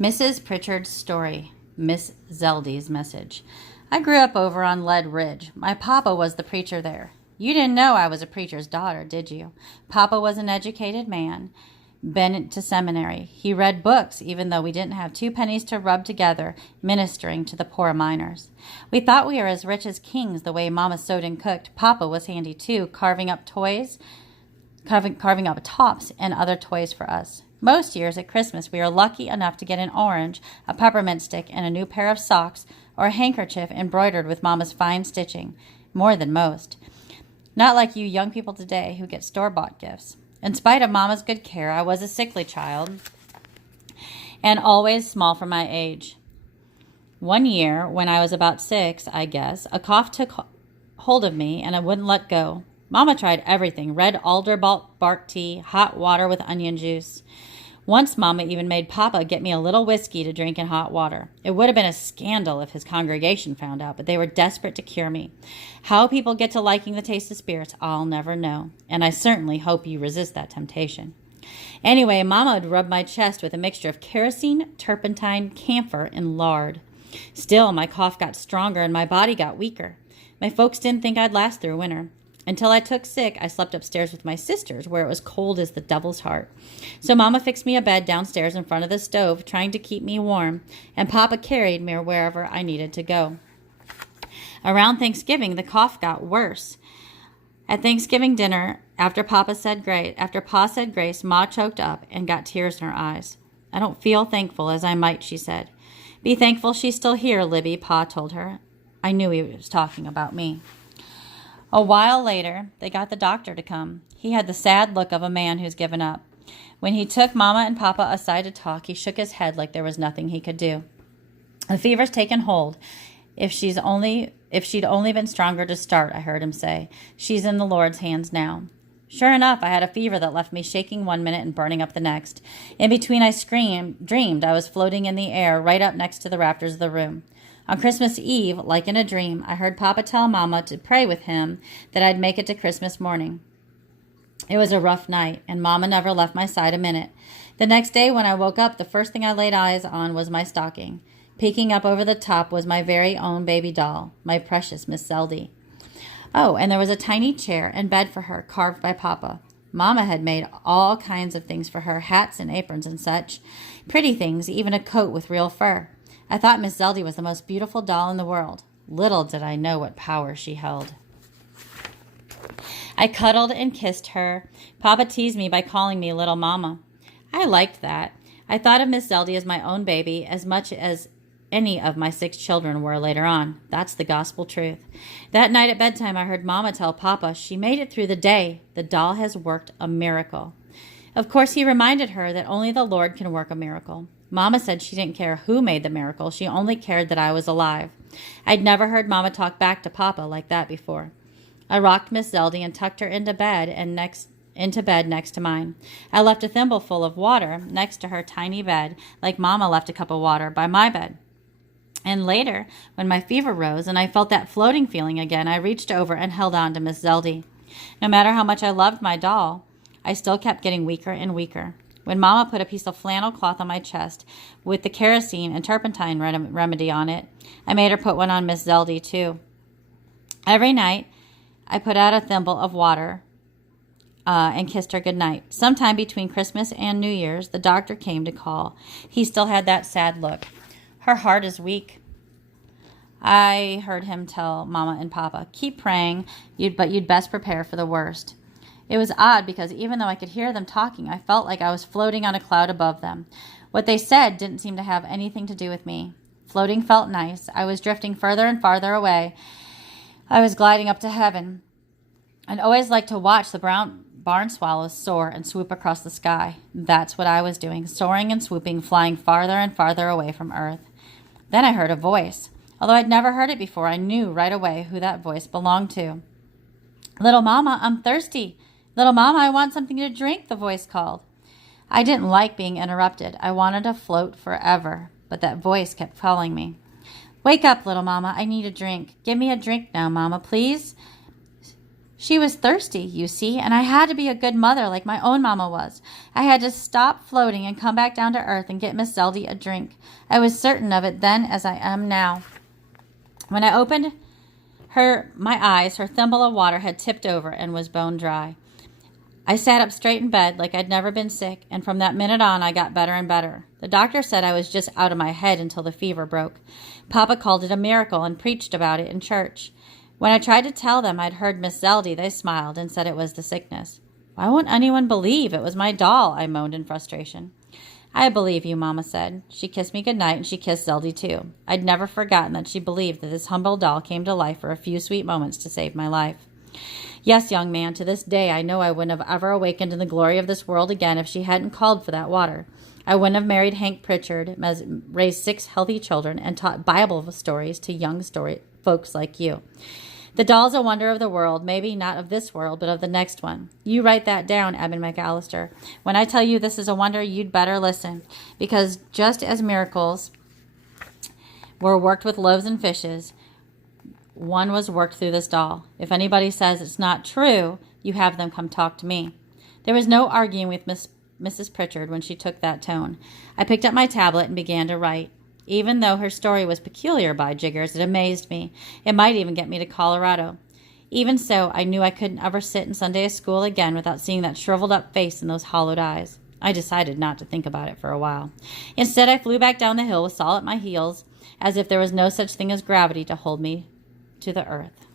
Mrs. Pritchard's story. Miss Zeldy's message. I grew up over on Lead Ridge. My papa was the preacher there. You didn't know I was a preacher's daughter, did you? Papa was an educated man, been to seminary. He read books, even though we didn't have two pennies to rub together, ministering to the poor miners. We thought we were as rich as kings the way Mama sewed and cooked. Papa was handy too, carving up tops and other toys for us. Most years at Christmas, we were lucky enough to get an orange, a peppermint stick, and a new pair of socks, or a handkerchief embroidered with Mama's fine stitching. More than most. Not like you young people today who get store-bought gifts. In spite of Mama's good care, I was a sickly child and always small for my age. One year, when I was about 6, I guess, a cough took hold of me and I wouldn't let go. Mama tried everything, red alder bark tea, hot water with onion juice. Once Mama even made Papa get me a little whiskey to drink in hot water. It would have been a scandal if his congregation found out, but they were desperate to cure me. How people get to liking the taste of spirits, I'll never know, and I certainly hope you resist that temptation. Anyway, Mama would rub my chest with a mixture of kerosene, turpentine, camphor, and lard. Still, my cough got stronger and my body got weaker. My folks didn't think I'd last through winter. Until I took sick, I slept upstairs with my sisters, where it was cold as the devil's heart. So Mama fixed me a bed downstairs in front of the stove, trying to keep me warm, and Papa carried me wherever I needed to go. Around Thanksgiving, the cough got worse. At Thanksgiving dinner, after Pa said grace, Ma choked up and got tears in her eyes. I don't feel thankful as I might, she said. Be thankful she's still here, Libby, Pa told her. I knew he was talking about me. A while later, they got the doctor to come. He had the sad look of a man who's given up. When he took Mama and Papa aside to talk, he shook his head like there was nothing he could do. The fever's taken hold. If she'd only been stronger to start, I heard him say. She's in the Lord's hands now. Sure enough, I had a fever that left me shaking one minute and burning up the next. In between, I dreamed I was floating in the air right up next to the rafters of the room. On Christmas Eve, like in a dream, I heard Papa tell Mama to pray with him that I'd make it to Christmas morning. It was a rough night, and Mama never left my side a minute. The next day when I woke up, the first thing I laid eyes on was my stocking. Peeking up over the top was my very own baby doll, my precious Miss Zeldy. Oh, and there was a tiny chair and bed for her, carved by Papa. Mama had made all kinds of things for her, hats and aprons and such. Pretty things, even a coat with real fur. I thought Miss Zeldy was the most beautiful doll in the world. Little did I know what power she held. I cuddled and kissed her. Papa teased me by calling me Little Mama. I liked that. I thought of Miss Zeldy as my own baby as much as any of my 6 children were later on. That's the gospel truth. That night at bedtime, I heard Mama tell Papa she made it through the day. The doll has worked a miracle. Of course, he reminded her that only the Lord can work a miracle. Mama said she didn't care who made the miracle. She only cared that I was alive. I'd never heard Mama talk back to Papa like that before. I rocked Miss Zeldy and tucked her into bed next to mine. I left a thimbleful of water next to her tiny bed, like Mama left a cup of water by my bed. And later, when my fever rose and I felt that floating feeling again, I reached over and held on to Miss Zeldy. No matter how much I loved my doll, I still kept getting weaker and weaker. When Mama put a piece of flannel cloth on my chest with the kerosene and turpentine remedy on it, I made her put one on Miss Zeldy too. Every night, I put out a thimble of water and kissed her goodnight. Sometime between Christmas and New Year's, the doctor came to call. He still had that sad look. Her heart is weak. I heard him tell Mama and Papa, keep praying, but you'd best prepare for the worst. It was odd because even though I could hear them talking, I felt like I was floating on a cloud above them. What they said didn't seem to have anything to do with me. Floating felt nice. I was drifting further and farther away. I was gliding up to heaven. I'd always liked to watch the brown barn swallows soar and swoop across the sky. That's what I was doing, soaring and swooping, flying farther and farther away from Earth. Then I heard a voice. Although I'd never heard it before, I knew right away who that voice belonged to. Little Mama, I'm thirsty. Little Mama, I want something to drink, the voice called. I didn't like being interrupted. I wanted to float forever, but that voice kept calling me. Wake up, Little Mama, I need a drink. Give me a drink now, Mama, please. She was thirsty, you see, and I had to be a good mother like my own mama was. I had to stop floating and come back down to earth and get Miss Zeldy a drink. I was certain of it then as I am now. When I opened my eyes, her thimble of water had tipped over and was bone dry. I sat up straight in bed like I'd never been sick, and from that minute on I got better and better. The doctor said I was just out of my head until the fever broke. Papa called it a miracle and preached about it in church. When I tried to tell them I'd heard Miss Zeldy, they smiled and said it was the sickness. Why won't anyone believe it was my doll? I moaned in frustration. I believe you, Mama said. She kissed me goodnight, and she kissed Zeldy too. I'd never forgotten that she believed that this humble doll came to life for a few sweet moments to save my life. Yes, young man, to this day I know I wouldn't have ever awakened in the glory of this world again if she hadn't called for that water. I wouldn't have married Hank Pritchard, raised 6 healthy children, and taught Bible stories to young folks like you. The doll's a wonder of the world, maybe not of this world, but of the next one. You write that down, Eben McAllister. When I tell you this is a wonder, you'd better listen, because just as miracles were worked with loaves and fishes, one was worked through this doll. If anybody says it's not true, you have them come talk to me. There was no arguing with Mrs. Pritchard when she took that tone. I picked up my tablet and began to write. Even though her story was peculiar, by jiggers, it amazed me. It might even get me to Colorado. Even so, I knew I couldn't ever sit in Sunday school again without seeing that shriveled-up face and those hollowed eyes. I decided not to think about it for a while. Instead, I flew back down the hill with Saul at my heels, as if there was no such thing as gravity to hold me to the earth.